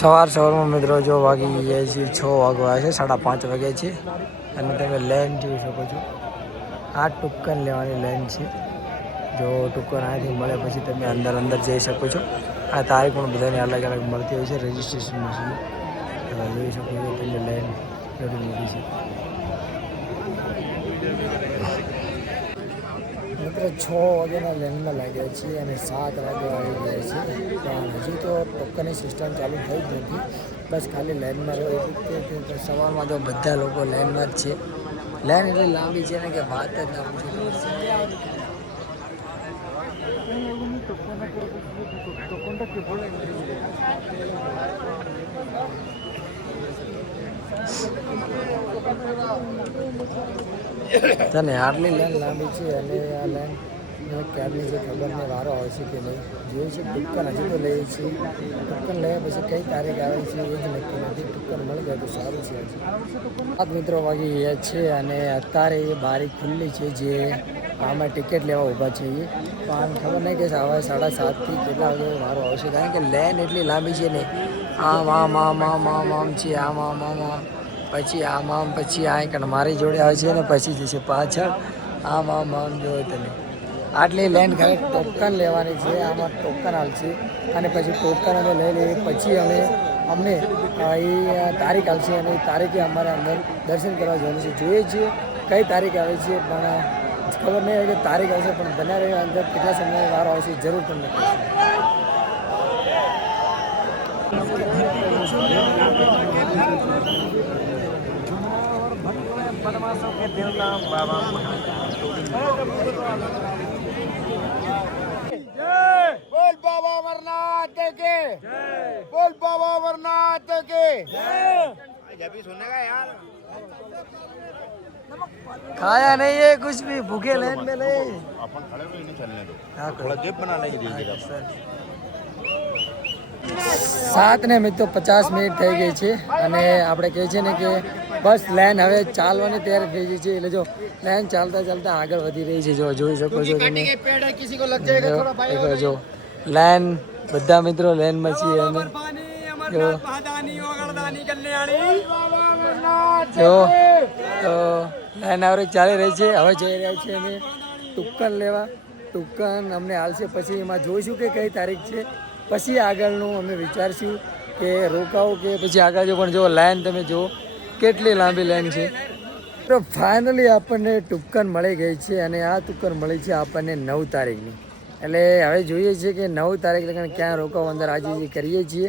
સવારમાં મિત્રો જો વાગી ગયા છે 6 વાગવા છે 5:30 વાગ્યા છે અને તમે લાઈન જોઈ શકો છો. આ ટોકન લેવાની લાઈન છે. જો ટોકન અહીંથી મળે પછી તમે અંદર જઈ શકો છો. આ તારીખ પણ બધાને અલગ અલગ મળતી હોય છે રજિસ્ટ્રેશન મશીન. જોઈ શકો છો તમે લાઈન કેટલી મોટી છે. મિત્રો 6 વાગ્યાના લાઈનમાં લાગ્યા છીએ અને 7 વાગે આવી ગયા છે. પણ હજી તો ટોકનની સિસ્ટમ ચાલુ થઈ જ નથી. બસ ખાલી લાઈનમાં રહો એટલું કે સવારમાં તો બધા લોકો લાઈનમાં જ છે. લાઈન એટલી લાંબી છે ને કે વાત જ ના પૂછો. તને આટલી લાઈન લાંબી છે અને આ લાઈન ક્યારની છે ખબર નહીં વારો આવશે કે નહીં. જોઈએ છે ટોકન હજી તો લઈએ છીએ. ટોકન લઈએ પછી કઈ તારીખ આવે છે એ જ નક્કી નથી. ટોકન મળી જાય તો સારું છે. હજી મિત્રો વાગી ગયા છે અને અત્યારે એ બારી ખુલ્લી છે જે આમાં ટિકિટ લેવા ઊભા છે. એ પણ ખબર નહીં કે હવે 7:30થી કેટલા વાગે વારો આવશે. કારણ કે લાઈન એટલી લાંબી છે ને આમ છે આમ પછી આમ પછી આ કણ મારી જોડે આવે છે ને પછી જશે પાછળ આમ જોયો તમે. આટલી લાઈન ખાલી ટોકન લેવાની છે. આમાં ટોકન આવશે અને પછી ટોકન અમે લઈ લઈએ પછી અમને એ તારીખ આવશે અને એ તારીખે અમારે અંદર દર્શન કરવા જવાનું છે. જોઈએ છીએ કઈ તારીખ આવે છે પણ ખબર નહીં હોય કે તારીખ આવશે પણ બનાવી અંદર કેટલા સમય વારો આવશે જરૂર તમને बोल बाबा अमरनाथ के बोल बाबा अमरनाथ के अभी सुनने का यार खाया नहीं है कुछ भी भूखे लाइन में नहीं. अपन खड़े हुए नहीं चलने दो थोड़ा गेप बना लेंगे. 7 ને મિત્રો 50 મિનિટ થઈ ગઈ છે અને આપણે કહે છે ને કે બસ લાઈન હવે ચાલવાની તૈયાર થઈ ગઈ છે. એટલે જો લાઈન ચાલતા આગળ વધી રહી છે. જો જોઈ શકો છો તમે. જો લાઈન બધા મિત્રો લાઈનમાં છીએ અને જો તો લાઈન આવરે ચાલી રહી છે. હવે જઈ રહ્યા છીએ અમે ટોકન લેવા. ટોકન અમને હાલશે પછી એમાં જોઈશું કે કઈ તારીખ છે. પછી આગળનું અમે વિચારશું કે રોકાવું કે પછી આગળ જો. પણ જો લાઈન તમે જુઓ કેટલી લાંબી લાઈન છે. તો ફાઇનલી આપણને ટોકન મળી ગઈ છે અને આ ટોકન મળી છે આપણને 9 તારીખની. એટલે હવે જોઈએ છીએ કે 9 તારીખ લગન ક્યાં રોકાવું અંદર આજે કરીએ છીએ.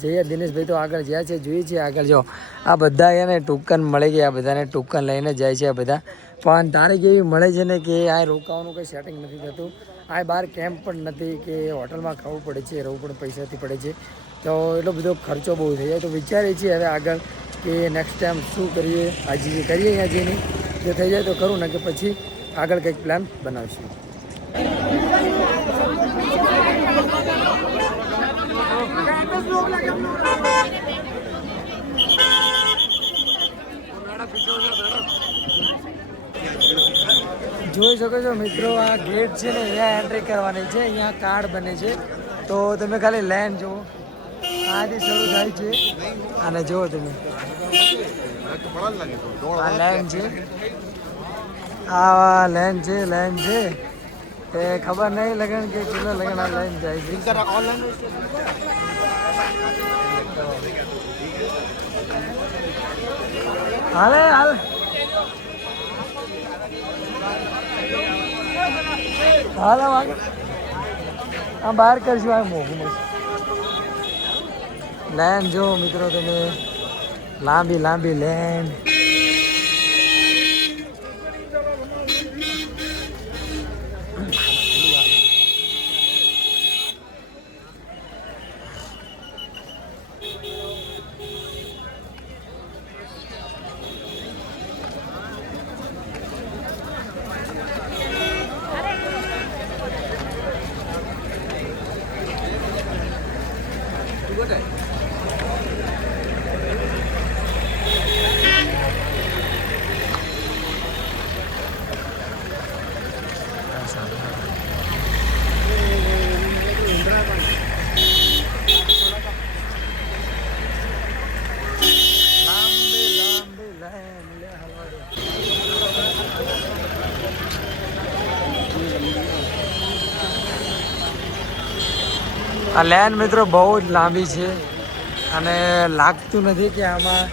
જઈએ દિનેશભાઈ તો આગળ જ્યાં છે જોઈએ છીએ આગળ. જો આ બધા એને ટોકન મળી ગયા. આ બધાને ટોકન લઈને જાય છે આ બધા. પણ તારીખ એવી મળે છે ને કે આ રોકાવાનું કંઈ સેટિંગ નથી થતું. આ બહાર કેમ્પ પણ નથી કે હોટલમાં ખાવું પડે છે. રહેવું પણ પૈસાથી પડે છે. તો એટલો બધો ખર્ચો બહુ થઈ જાય. તો વિચારીએ છીએ હવે આગળ કે નેક્સ્ટ ટાઈમ શું કરીએ. આજે જે કરીએ અહીંયા જઈને જો થઈ જાય તો કરું ને કે પછી આગળ કંઈક પ્લાન બનાવશું. જોઈ શકો છો મિત્રો આ ગેટ છે ને અહીંયા એન્ટ્રી કરવાની છે. અહીંયા કાર્ડ બને છે તો તમે ખાલી લાઈન જુઓ. આથી શરૂ થાય છે અને જુઓ તમે આ લાઈન છે. આ લાઈન છે એ ખબર નહીં લગન કે કેટલો લગન આ લાઈન જાય છે. હાલે હાલ આ બહાર કરશું. આ મોઘું લાઈન જો મિત્રો તમે લાંબી લાઈન. આ લાઈન મિત્રો બહુ જ લાંબી છે અને લાગતું નથી કે આમાં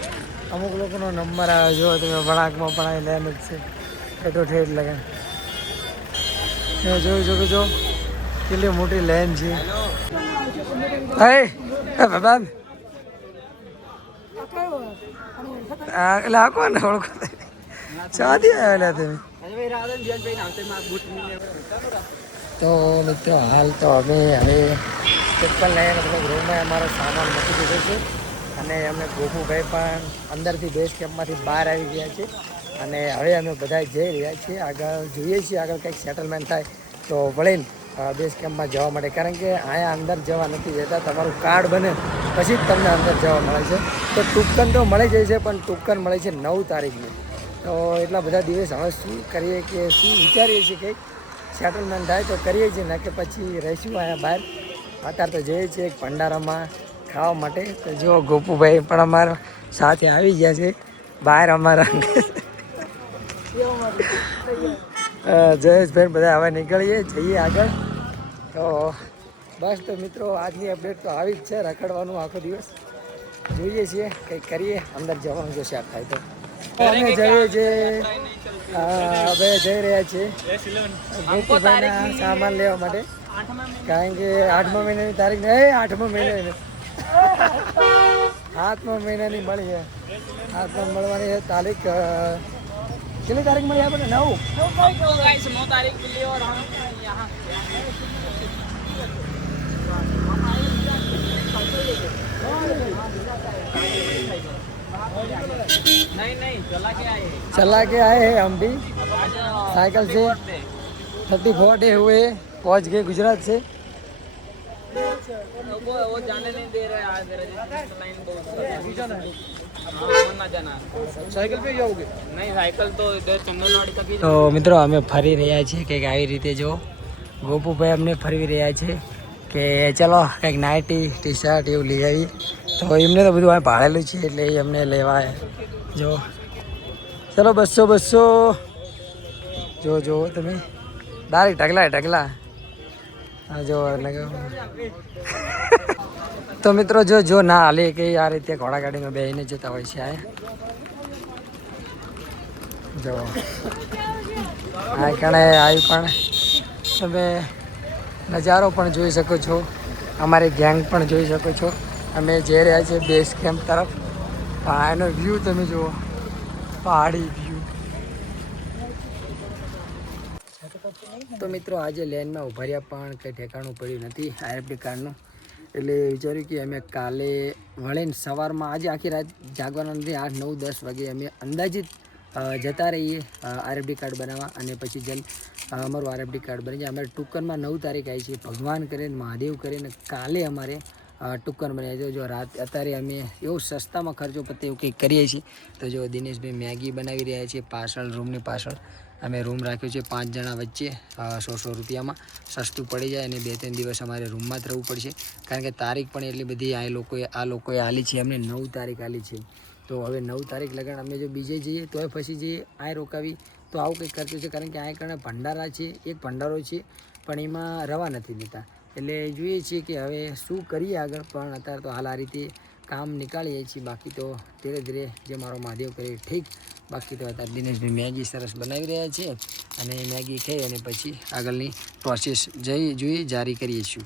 અમુક લોકોનો નંબર આવે જો તમે વળાંકમાં પણ આ લાઈન જ છે એટલો ઠેઠ લગે જોઈ શકો છો કેટલી મોટી લાઈન છે. બાબા એટલે આ કોણ ઓળખો ચાથી આવેલા તમે? તો મિત્રો હાલ તો અમે હવે ચપ્પલ લઈને મતલબ રૂમમાં અમારો સામાન મૂકી દીધો છે અને અમે ગોપુભાઈ પણ અંદરથી બેઝ કેમ્પમાંથી બહાર આવી ગયા છે અને હવે અમે બધા જઈ રહ્યા છીએ. આગળ જોઈએ છીએ આગળ કંઈક સેટલમેન્ટ થાય તો વળીને બેઝ કેમ્પમાં જવા માટે, કારણ કે અહીંયા અંદર જવા નથી જતા, તમારું કાર્ડ બને પછી જ તમને અંદર જવા મળે છે. તો ટોકન તો મળી જાય છે પણ ટોકન મળે છે 9 તારીખની. તો એટલા બધા દિવસ હવે શું કરીએ કે શું વિચારીએ છીએ કંઈક સેટલમેન્ટ થાય તો કરીએ છીએ, ના કે પછી રહીશું અહીંયા બહાર. અત્યારે તો જઈએ છીએ એક ભંડારામાં ખાવા માટે. તો જો ગોપુભાઈ પણ અમારા સાથે આવી ગયા છે બહાર અમારા જયેશભાઈ બધા હવે નીકળીએ જઈએ આગળ. તો બસ તો મિત્રો આજની અપડેટ તો આવી જ છે, રખડવાનું આખો દિવસ જોઈએ છીએ કંઈક કરીએ, અંદર જવાનું જો સેટ થાય તો. અમે જઈએ છીએ હવે જઈ રહ્યા છીએ ગોપુભાઈના સામાન લેવા માટે, કારણ કે 8મા મહિનાની તારીખ નહીં 8મા મહિનાની 7મા મહિનાની મળી છે. 7મા મળવાની છે તારીખ. કેટલી તારીખ મળી આપણે? 9 તારીખ મિલી. और हम यहाँ चला के आए हैं हम भी साइकिल से 34 डे हुए पहुंच गए गुजरात से. वो जाने नहीं दे रहे आज लाइन बहुत साइकिल पे जाओगे? नहीं साइकिल तो इधर चंदनवाड़ी तक ही. तो મિત્રો અમે ફરી રહ્યા છીએ કંઈક આવી રીતે. જો ગોપુભાઈ અમને ફરવી રહ્યા છે કે ચલો કંઈક નાઇટી ટી શર્ટ એવું લઈ આવી. તો એમને તો બધું આ ભાડેલું છે એટલે એ અમને લેવા જો ચલો 200 જો જો તમે ડાયરેક્ટ ઢગલા હા જો લગાવ. તો મિત્રો જો ના હાલે કે આ રીતે ઘોડાગાડીમાં બેસીને જતા હોય છે આ જો આ કણે આવી પણ તમે નજારો પણ જોઈ શકો છો, અમારી ગેંગ પણ જોઈ શકો છો. અમે જઈ રહ્યા છીએ બેઝ કેમ્પ તરફ. એનો વ્યૂ તમે જુઓ, પહાડી વ્યૂ. તો મિત્રો આજે લેનમાં ઉભા રહ્યા પણ કંઈ ઠેકાણું પડ્યું નથી આઈએફડી કાર્ડનું, એટલે વિચાર્યું કે અમે કાલે વળીને સવારમાં આજે આખી રાત જાગવાના નથી. 8, 9, 10 વાગે અમે અંદાજિત જતા રહીએ આરએફડી કાર્ડ બનાવવા અને પછી જલ્દ અમારું આરએફડી કાર્ડ બની જાય. અમારે ટુકનમાં 9 તારીખ આવી છે. ભગવાન કરે મહાદેવ કરે ને કાલે અમારે ટુકન બનાવી દો. જો રાત અત્યારે અમે એવું સસ્તામાં ખર્ચો પતે એવું કંઈક કરીએ છીએ. તો જો દિનેશભાઈ મેગી બનાવી રહ્યા છીએ પાછળ, રૂમની પાછળ અમે રૂમ રાખ્યો છે 5 જણા વચ્ચે 100 રૂપિયામાં સસ્તું પડી જાય અને 2-3 દિવસ અમારે રૂમમાં જ રહેવું પડશે, કારણ કે તારીખ પણ એટલી બધી આ લોકોએ આલી છે. અમને 9 તારીખ આલી છે. તો હવે 9 તારીખ લગન અમે જો બીજે જઈએ તોય પછી જઈએ આ રોકાવી તો આવું કંઈક ખર્ચો છે, કારણ કે આ કારણે ભંડારા છે, એક ભંડારો છે પણ એમાં રવા નથી દેતા. એટલે જોઈએ છીએ કે હવે શું કરીએ આગળ, પણ અત્યારે તો હાલ આ રીતે કામ નીકાળીએ છીએ. બાકી તો ધીરે ધીરે જે મારો મહાદેવ કરે ઠીક. બાકી તો અત્યારે દિનેશભાઈ મેગી સરસ બનાવી રહ્યા છે અને મેગી ખાઈ અને પછી આગળની પ્રોસેસ જોઈએ જારી કરીએ છીએ.